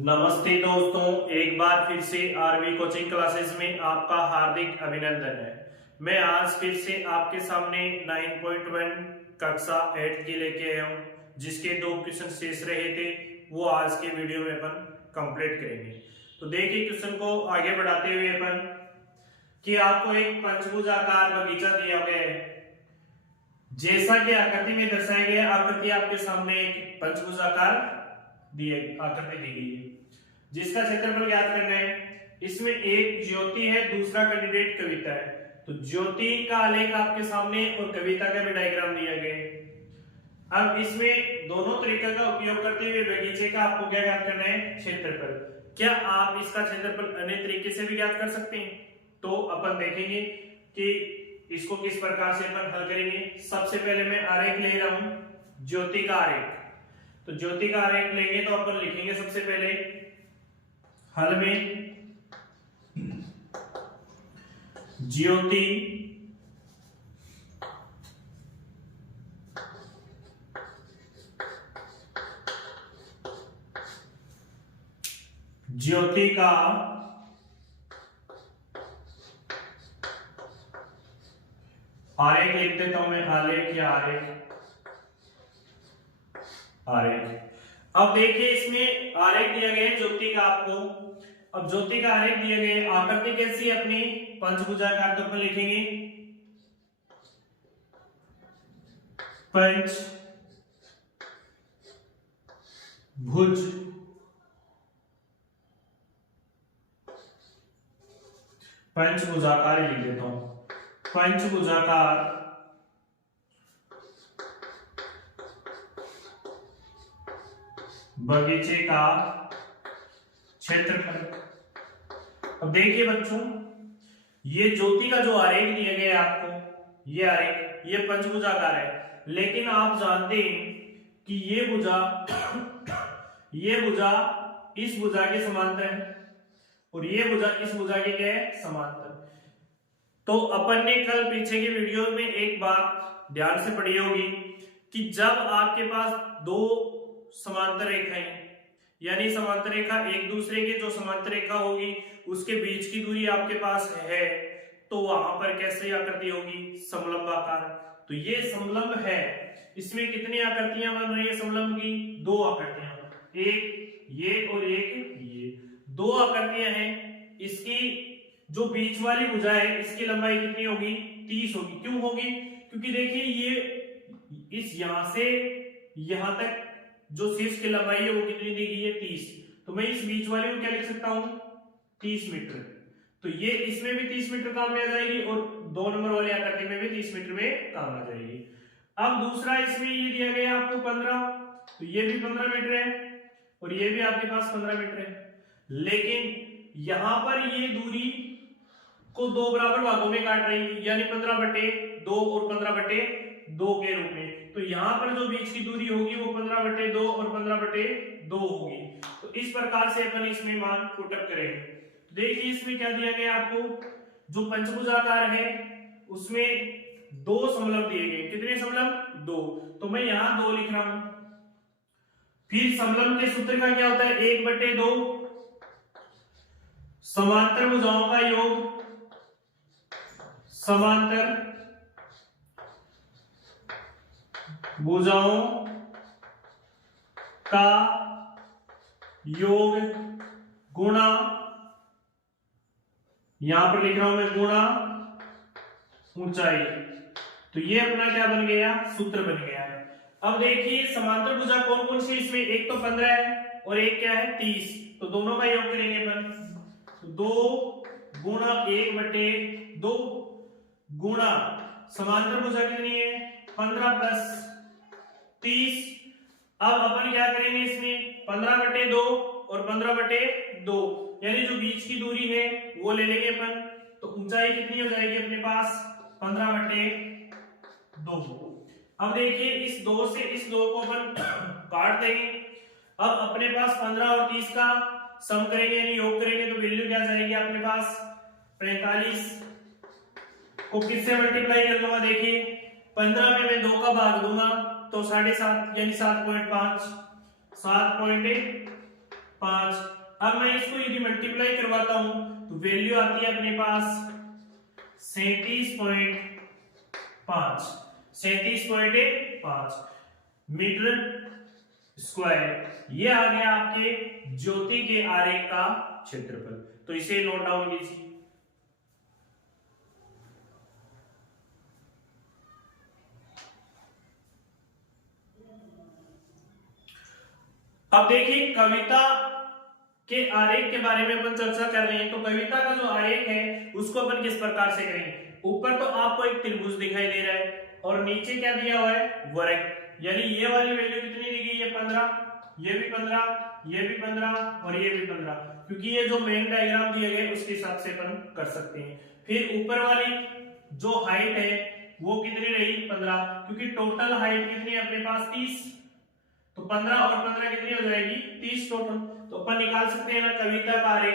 नमस्ते दोस्तों, एक बार फिर से आरवी कोचिंग क्लासेस में आपका हार्दिक अभिनंदन है। मैं आज फिर से आपके सामने 9.1 कक्षा 8 की लेके आया हूँ, जिसके 2 क्वेश्चन शेष रहे थे वो आज के वीडियो में अपन कंप्लीट करेंगे। तो देखिए क्वेश्चन को आगे बढ़ाते हुए अपन कि आपको एक पंचभुजाकार बगीचा दिया गया है। जैसा कि आकृति में दर्शाया गया, आकृति आपके सामने एक पंचभुजाकार आकृति दी गई है, जिसका क्षेत्रफल ज्ञात करना है। इसमें एक ज्योति है, दूसरा कैंडिडेट कविता है। तो ज्योति का आलेख आपके सामने और कविता का भी डायग्राम दिया गया है। अब इसमें दोनों तरीके का उपयोग करते हुए बगीचे का आपको क्या ज्ञात करना है? क्षेत्रफल। क्या आप इसका क्षेत्रफल अन्य तरीके से भी ज्ञात कर सकते हैं? तो अपन देखेंगे कि इसको किस प्रकार से अपन हल करेंगे। सबसे पहले मैं आरेख ले रहा हूं, ज्योति का आरेख। तो ज्योति का आरेख लेंगे तो अपन लिखेंगे सबसे पहले हल में ज्योति का आरेख लिख देता हूं मैं, आलेख या आरेख। अब देखिए इसमें आरेख दिया गया है ज्योति का आपको। अब ज्योति का आरेख दिया गया है, आकृति कैसी है अपनी? पंचभुजाकार। तो अपन लिखेंगे पंचभुजाकार लिख देता हूं। पंचभुजाकार बगीचे का क्षेत्रफल। अब देखिए बच्चों, ये ज्योति का जो आरेख दिया गया है आपको, ये आरेख, ये पंचभुजाकार है। लेकिन आप जानते हैं कि ये भुजा इस भुजा के समांतर है और ये भुजा इस भुजा के क्या है? समांतर। तो अपन ने कल पीछे की वीडियो में एक बात ध्यान से पढ़ी होगी कि जब आपके पास दो समांतर रेखाएं, यानी समांतर रेखा एक दूसरे के, जो समांतर रेखा होगी उसके बीच की दूरी आपके पास है, तो वहां पर कैसे आकृति होगी? समलंबाकार। तो ये समलंब है। इसमें कितनी आकृतियां बन रही है समलंब की? 2 आकृतियां, एक ये और एक ये, 2 आकृतियां हैं। इसकी जो बीच वाली भुजा है, इसकी लंबाई कितनी होगी? 30 होगी। क्यों होगी? क्योंकि देखिए ये इस यहां से यहां तक जो शीर्ष की लंबाई है वो कितनी दी गई है? 30। तो मैं इस बीच वाले को क्या लिख सकता हूं? 30 मीटर। तो ये इसमें भी 30 मीटर काम में आ जाएगी और 2 नंबर वाली आकृति में भी 30 मीटर में काम आ जाएगी। अब दूसरा इसमें ये दिया गया आपको 15, तो ये भी 15 मीटर है और ये भी आपके पास 15 मीटर है। लेकिन यहां पर ये दूरी को 2 बराबर भागों में काट रही है, यानी 15/2 और 15/2 के रूप में। तो यहां पर जो बीच की दूरी होगी वो 15/2 और 15/2 होगी। तो इस प्रकार से अपन इसमें मान पुटअप करेंगे। तो देखिए इसमें क्या दिया गया आपको, जो पंचभुजाकार है उसमें 2 समलंब दिए गए। कितने समलंब? 2। तो मैं यहां 2 लिख रहा हूं। फिर समलंब के सूत्र का क्या होता है? 1/2 समांतर भुजाओं का योग, समांतर भुजाओं का योग गुणा, यहां पर लिख रहा हूं मैं, गुणा ऊंचाई। तो ये अपना क्या बन गया? सूत्र बन गया है। अब देखिए समांतर भुजा कौन कौन सी? इसमें एक तो 15 है और एक क्या है? 30। तो दोनों का योग करेंगे अपन। 2 गुणा 1/2 गुणा समांतर भुजा कितनी है? 15 प्लस 30। अब अपन क्या करेंगे इसमें? 15/2 और 15/2, यानी जो बीच की दूरी है वो ले लेंगे अपन। तो ऊंचाई कितनी हो जाएगी अपने पास? 15/2। अब देखिए इस 2 से इस 2 को अपन काट देंगे। अब अपने पास 15 और 30 का सम करेंगे यानी योग करेंगे, तो वैल्यू क्या जाएगी अपने पास? 45 को किससे मल्टीप्लाई कर दूंगा? देखिए 15 में मैं 2 का भाग दूंगा तो 7.5 यानी 7.5, 7.5 5। अब मैं इसको यदि मल्टीप्लाई करवाता हूं तो वैल्यू आती है अपने पास 37.5 मीटर स्क्वायर। ये आ गया आपके ज्योति के आरेख का क्षेत्रफल। तो इसे नोट डाउन कीजिए। अब देखिए कविता के आरेख के बारे में अपन चर्चा कर रहे हैं। तो कविता का जो आरेख है उसको अपन किस प्रकार से करेंगे। ऊपर तो आपको एक त्रिभुज दिखाई दे रहा है और नीचे क्या दिया हुआ है, वर्ग। यानी ये वाली वैल्यू कितनी दी गई है, 15, ये भी 15, ये भी 15 और ये भी 15, क्योंकि ये जो मेन डायग्राम दिया गया है उसके हिसाब से अपन कर सकते हैं। फिर ऊपर वाली जो हाइट है वो कितनी रही, 15, क्योंकि टोटल हाइट कितनी है अपने पास 30, तो 15 और 15 कितनी हो जाएगी, 30 टोटल। तो अपन निकाल सकते हैं ना कविता का आरेख।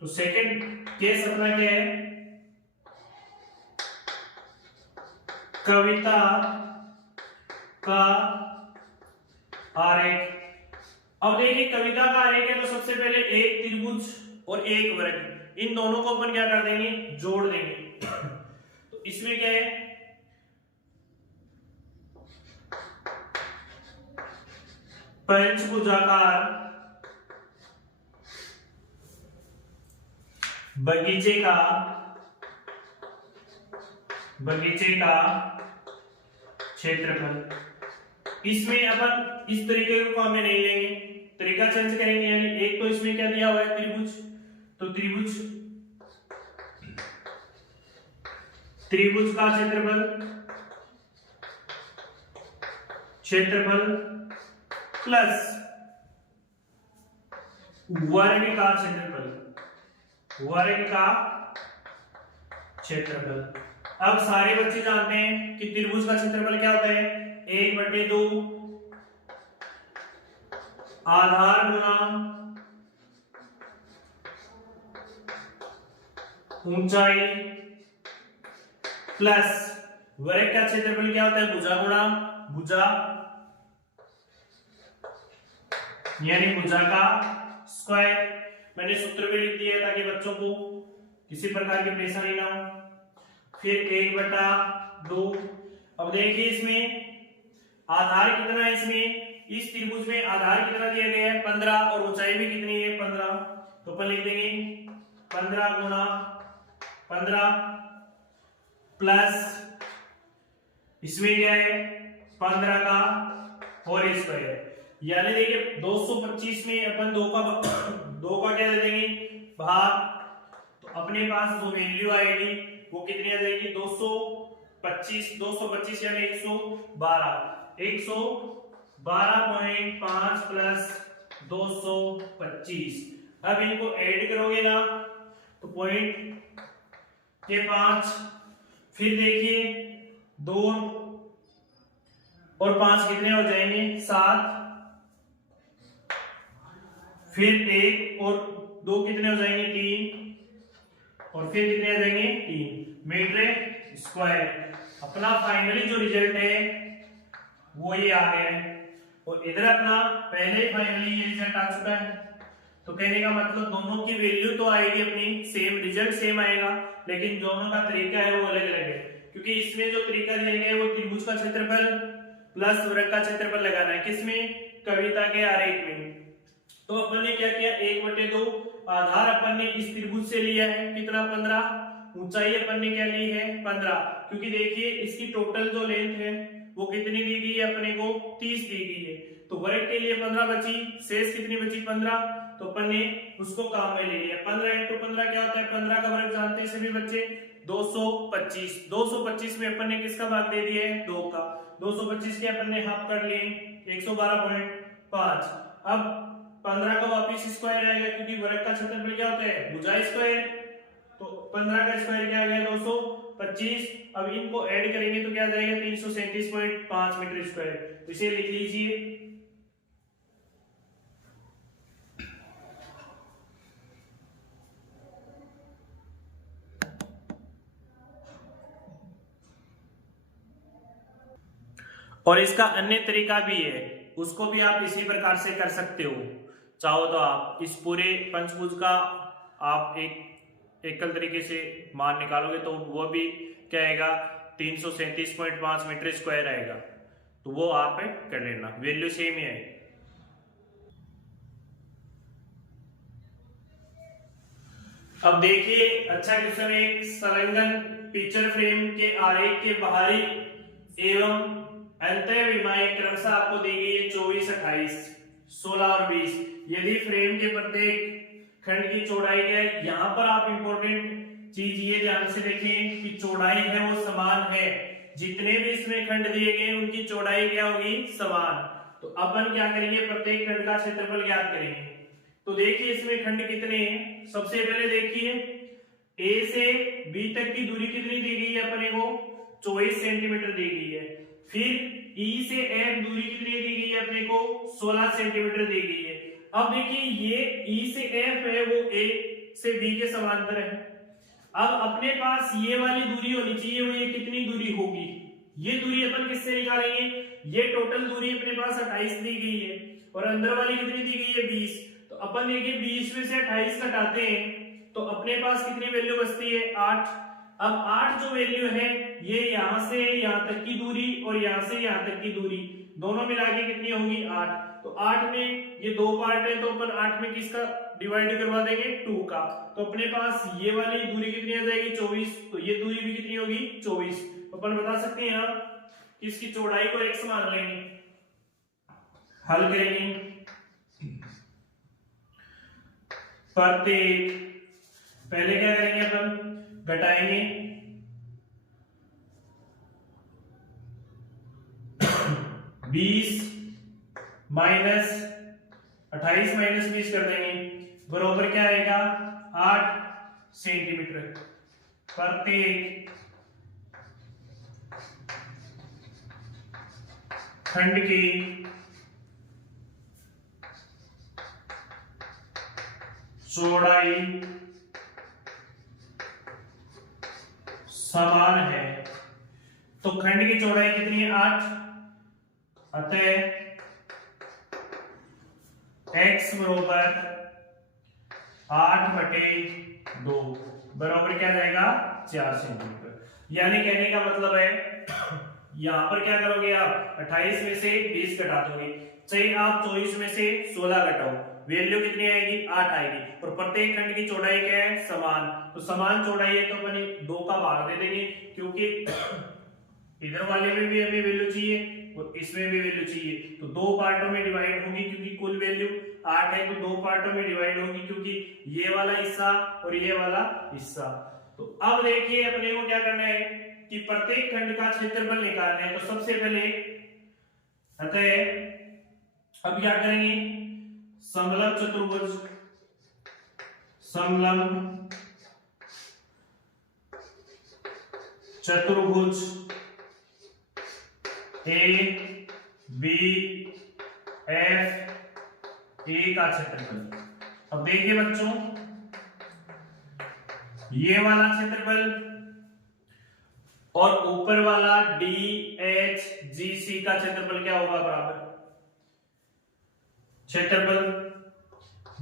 तो सेकंड केस अपना क्या है, कविता का आरेख। अब देखिए कविता का आरेख है तो सबसे पहले एक त्रिभुज और एक वर्ग, इन दोनों को अपन क्या कर देंगे, जोड़ देंगे। तो इसमें क्या है, पंचभुजाकार बगीचे का क्षेत्रफल। इसमें अपन इस तरीके को हमें नहीं लेंगे, तरीका चेंज करेंगे। यानी एक तो इसमें क्या दिया हुआ है, त्रिभुज, तो त्रिभुज का क्षेत्रफल प्लस वर्ग का क्षेत्रफल। अब सारे बच्चे जानते हैं कि त्रिभुज का क्षेत्रफल क्या होता है, 1/2 आधार गुना ऊंचाई प्लस वर्ग का क्षेत्रफल क्या होता है, भुजा गुना भुजा, यानी भुजा का स्क्वायर। मैंने सूत्र भी लिख दिया है ताकि बच्चों को किसी प्रकार की परेशानी ना हो। फिर 1/2। अब देखिए इसमें आधार कितना है, इसमें इस त्रिभुज में आधार कितना दिया गया है, 15, और ऊंचाई भी कितनी है, 15। तो अपन लिख देंगे 15 गुना 15 प्लस इसमें क्या है, 15 का होल स्क्वायर। यानी देखिए 225 में अपन 2 का क्या दे देंगे, भाग। तो अपने पास जो वैल्यू आएगी वो कितनी आ जाएगी, 225 यानी 112.5 प्लस 225। अब इनको ऐड करोगे ना तो पॉइंट के 5, फिर देखिए 2 और 5 कितने हो जाएंगे, 7, फिर 1 और 2 कितने हो जाएंगे, 3, और फिर कितने आ जाएंगे, 3 मीटर स्क्वायर। अपना फाइनली जो रिजल्ट है वो ये आ गया है। और इधर अपना पहले ही फाइनली ये रिजल्ट आ चुका है। तो कहने का मतलब दोनों की वैल्यू तो आएगी अपनी सेम, रिजल्ट सेम आएगा, लेकिन दोनों का तरीका है वो अलग अलग है। क्योंकि इसमें जो तरीका दिया गया है वो त्रिभुज का क्षेत्रफल प्लस वर्ग का क्षेत्रफल लगाना है, किसमें, कविता के आरेख में। तो अपन ने क्या किया, 1/2 आधार अपन ने इस त्रिभुज से लिया है, कितना, 15, ऊंचाई अपन ने क्या ली है, 15, क्योंकि देखिए इसकी टोटल जो लेंथ है वो कितनी दी गई है अपने को, 30 दी गई है। तो वर्ग के लिए 15 बची, शेष कितनी बची, 15। तो अपन ने उसको काम में ले लिया। 15 × 15 क्या होता है, 15 का वर्ग जानते हैं सभी बच्चे, 225 में अपन ने किसका भाग दे दिया है, 2 का। 225 के अपन ने हाफ कर लिए, 112.5। अब 15 का वापिस स्क्वायर आएगा, क्योंकि वर्ग का क्षेत्रफल क्या होता है, भुजा स्क्वायर। तो 15 का स्क्वायर क्या आ गया, 225। अब इनको ऐड करेंगे तो क्या आ जाएगा, 337.5 मीटर स्क्वायर। तो इसे लिख लीजिए। और इसका अन्य तरीका भी है, उसको भी आप इसी प्रकार से कर सकते हो। चाहो तो आप इस पूरे पंचभुज का आप एक एकल तरीके से मान निकालोगे तो वो भी क्या आएगा 337.5 मीटर स्क्वायर आएगा। तो वो आप कर लेना, वैल्यू सेम ही है। अब देखिए अच्छा क्वेश्चन है, एक संलग्न पिक्चर फ्रेम के आरेख के बाहरी एवं अंतः विमाएं क्रमशः आपको दी गई है 24, 28, 16 और 20। यदि फ्रेम के प्रत्येक खंड की चौड़ाई क्या है, यहाँ पर आप इंपॉर्टेंट चीज ये ध्यान से देखें कि चौड़ाई है वो समान है। जितने भी इसमें खंड दिए गए उनकी चौड़ाई क्या होगी, समान। तो अपन क्या करेंगे, प्रत्येक खंड का क्षेत्रफल ज्ञात करेंगे। तो देखिए इसमें खंड कितने हैं, सबसे पहले देखिए ए से बी तक की दूरी कितनी दी गई है अपने को, 24 सेंटीमीटर दी गई है। फिर ई से एफ दूरी कितनी दी गई है अपने को, 16 सेंटीमीटर दी गई है। अब देखिए ये ई से एफ है वो ए से बी के समांतर है। अब अपने पास ये वाली दूरी होनी चाहिए, वो ये कितनी दूरी होगी, ये दूरी अपन किससे निकालेंगे, ये टोटल दूरी अपने पास 28 दी गई है और अंदर वाली कितनी दी गई है 20। तो अपन देखिए 20 में से 28 घटाते हैं तो अपने पास कितनी वैल्यू बचती है, 8। अब 8 जो वैल्यू है ये यहां से यहां तक की दूरी और यहां से यहां तक की दूरी दोनों मिला के कितनी होगी, 8। तो 8 में ये दो पार्ट है तो अपन 8 में किसका डिवाइड करवा देंगे, 2 का। तो अपने पास ये वाली दूरी कितनी आ जाएगी, 24। तो ये दूरी भी कितनी होगी, 24। तो अपन बता सकते हैं यहाँ कि इसकी चौड़ाई को x मान लेंगे, हल करेंगे। प्रत्येक पहले क्या करेंगे अपन, घटाएंगे 20 माइनस 28 माइनस 20 कर देंगे, बराबर क्या आएगा 8 सेंटीमीटर। प्रत्येक खंड की चौड़ाई समान है। तो खंड की चौड़ाई कितनी है, 8। अतः x बराबर 8/2 बराबर क्या जाएगा, 4 सेंटीमीटर। यानी कहने का मतलब है यहां पर क्या करोगे आप, 28 में से 20 घटा दोगे, चाहे आप 24 में से 16 घटाओ, वैल्यू कितनी आएगी, 8 आएगी। और प्रत्येक खंड की चौड़ाई क्या है, समान। तो समान चौड़ाई है तो अपन 2 का भाग दे देंगे, क्योंकि इधर वाले में भी हमें वैल्यू चाहिए और इसमें भी वैल्यू चाहिए। तो 2 पार्टों में डिवाइड होगी, क्योंकि कुल वैल्यू 8 है तो 2 पार्टों में डिवाइड होगी, क्योंकि ये वाला हिस्सा और ये वाला हिस्सा। तो अब देखिए अपने को क्या करना है कि प्रत्येक खंड का क्षेत्रफल निकालना है। तो सबसे पहले अतः अब क्या करेंगे, समलंब चतुर्भुज, समलंब चतुर्भुज ए बी एफ ए का क्षेत्रफल। अब देखिए बच्चों ये वाला क्षेत्रफल और ऊपर वाला डी एच जी सी का क्षेत्रफल क्या होगा, बराबर। क्षेत्रफल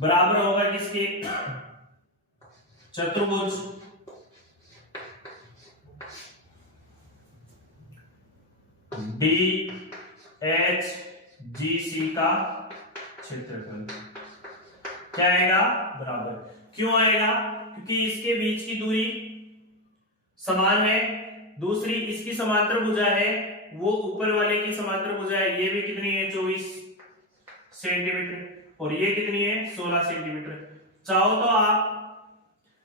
बराबर होगा किसके, चतुर्भुज डी एच जी सी का क्षेत्रफल क्या आएगा, बराबर। क्यों आएगा, क्योंकि इसके बीच की दूरी समान है, दूसरी इसकी समांतर भुजा है, वो ऊपर वाले की समांतर भुजा है, ये भी कितनी है 24 सेंटीमीटर और ये कितनी है 16 सेंटीमीटर। चाहो तो आप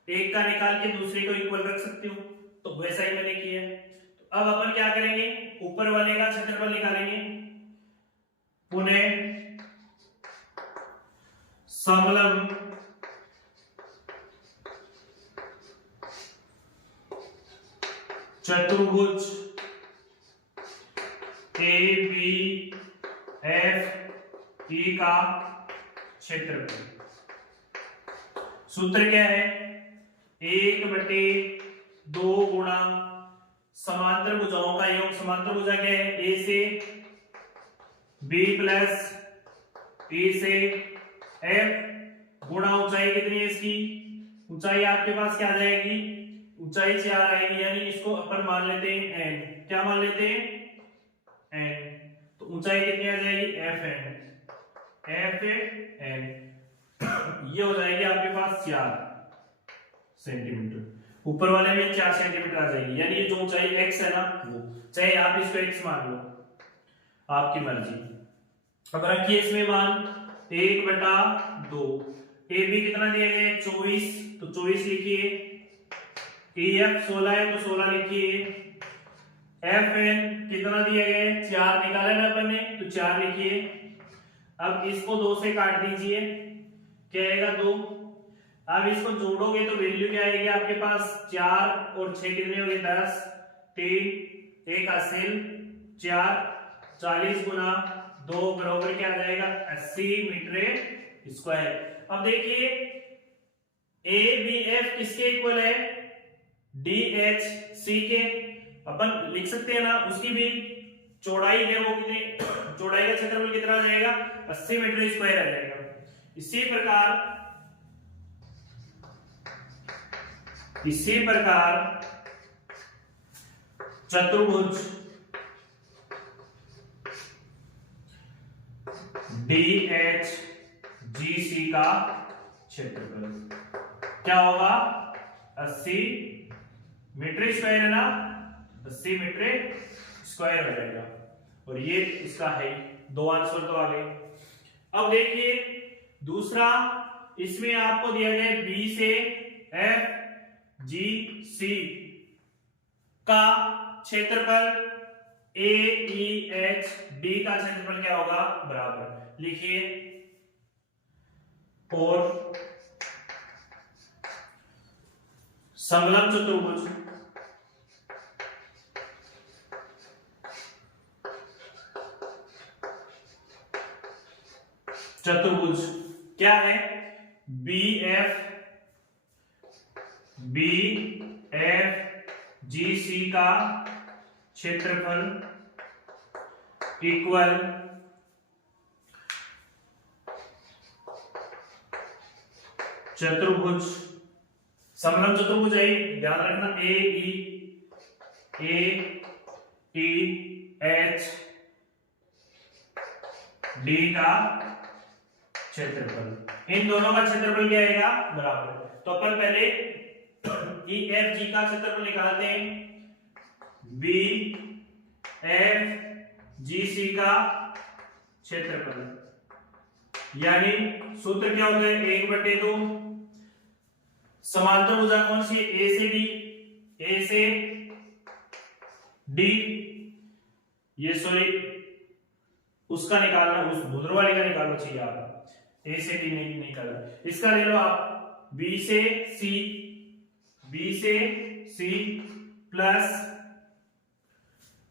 एक का निकाल के दूसरे को इक्वल रख सकते हो, तो वैसा ही मैंने किया है। तो अब अपन क्या करेंगे, ऊपर वाले का क्षेत्रफल निकालेंगे, पुनः समलंब चतुर्भुज ए बी एफ ई का क्षेत्रफल। सूत्र क्या है, 1/2 गुणा समांतर भुजाओं का योग। समांतर भुजा क्या है, ए से बी प्लस ए से एफ गुणा ऊंचाई कितनी है इसकी, ऊंचाई आपके पास क्या आ जाएगी, ऊंचाई 4 आएगी, यानी इसको अपन मान लेते हैं एन, क्या मान लेते हैं एन, तो ऊंचाई कितनी आ जाएगी एफ एन, ये हो जाएगी आपके पास 4 सेंटीमीटर, ऊपर वाले में 4 सेंटीमीटर आ जाएगी, यानी ये जो ऊंचाई x है ना वो, चाहे आप इसको x मान लो आपकी मर्जी। अब रखिए इसमें मान 1/2, ए बी कितना दिया गया है 24, तो 24 लिखिए, EF 16 है तो 16 लिखिए, FN कितना दिया गया है 4 निकाला ना अपन ने, तो 4 लिखिए। अब इसको 2 से काट दीजिए, क्या आएगा 2, अब इसको जोड़ोगे तो वैल्यू क्या आएगी आपके पास 4 और 6 कितने हो गए 10, 3 1 हासिल 4, 40 गुना 2 बराबर क्या आ जाएगा 80 मीटर स्क्वायर। अब देखिए ए बी एफ किसके इक्वल है, डी एच सी के, अपन लिख सकते हैं ना, उसकी भी चौड़ाई है वो कितनी, चौड़ाई का क्षेत्रफल कितना आ जाएगा 80 मीटर स्क्वायर आ जाएगा। इसी प्रकार चतुर्भुज डी एच जी सी का क्षेत्रफल क्या होगा 80 मीटर स्क्वायर है ना, 80 मीटर स्क्वायर हो जाएगा, और ये इसका है, 2 आंसर तो आ गए। अब देखिए दूसरा, इसमें आपको दिया गया बी से एफ जी सी का क्षेत्रफल ए ई एच डी का क्षेत्रफल क्या होगा बराबर, लिखिए, और समलंब चतुर्भुज क्या है, बी एफ जी सी का क्षेत्रफल इक्वल चतुर्भुज, समलंब चतुर्भुज है, ध्यान रखना, ए ई एच डी का क्षेत्रफल, इन दोनों का क्षेत्रफल क्या आएगा बराबर। तो अपन पहले ई एफ जी का क्षेत्रफल निकालते हैं, बी एफ जी सी का क्षेत्रफल, यानी सूत्र क्या होता है 1/2, समांतर भुजा कौन सी, ए से डी, ये सॉरी उसका निकालना, उस भुजा वाले का निकालना चाहिए आप, ए से डी नहीं निकाला, इसका ले लो आप बी से सी प्लस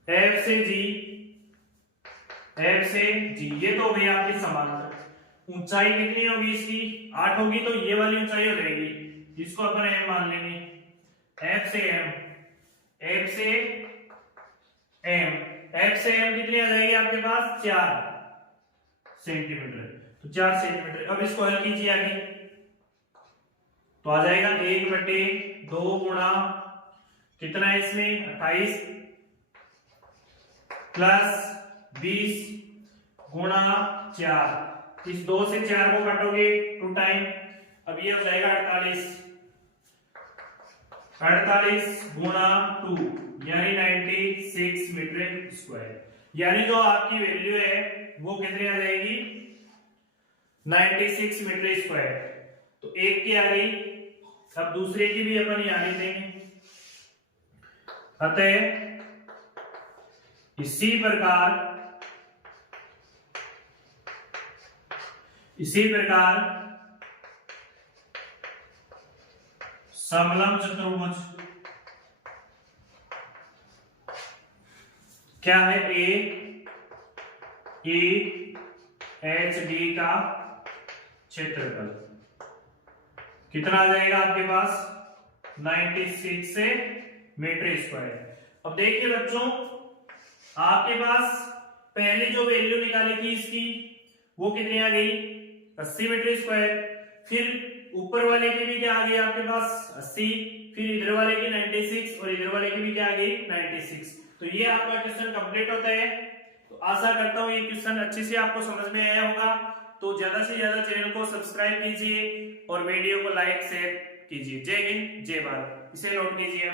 एफ से जी, ये तो हो गई आपकी समांतर। ऊंचाई कितनी होगी इसकी 8 होगी, तो ये वाली ऊंचाई हो जाएगी, इसको अपन एम मान लेंगे, एफ से एम कितनी आ जाएगी आपके पास 4 सेंटीमीटर, तो 4 सेंटीमीटर। अब इसको हल कीजिए आगे, तो आ जाएगा 1/2 गुणा कितना है इसमें 28 प्लस 20 गुणा 4, इस 2 से 4 को काटोगे 2 टाइम, अब ये हो जाएगा 48 गुणा 2 यानी 96 मीटर स्क्वायर, यानी जो आपकी वैल्यू है वो कितनी आ जाएगी 96 मीटर स्क्वायर। तो एक की आ गई, अब दूसरे की भी अपन यहाँ लिख देंगे, अतः इसी प्रकार समलंब चतुर्भुज क्या है, ए एच डी का क्षेत्रफल कितना आ जाएगा आपके पास 96 मीटर स्क्वायर। अब देखिए बच्चों, आपके पास पहले जो वैल्यू निकाली थी इसकी वो कितनी आ गई 80 मीटर स्क्वायर, फिर ऊपर वाले की भी क्या आ गई आपके पास 80, फिर इधर वाले की 96 और इधर वाले की भी क्या आ गई 96। तो ये आपका क्वेश्चन कंप्लीट होता है। तो आशा करता हूँ ये क्वेश्चन अच्छे से आपको समझ में आया होगा। तो ज्यादा से ज्यादा चैनल को सब्सक्राइब कीजिए और वीडियो को लाइक शेयर कीजिए। जय हिंद जय भारत, इसे नोट कीजिए।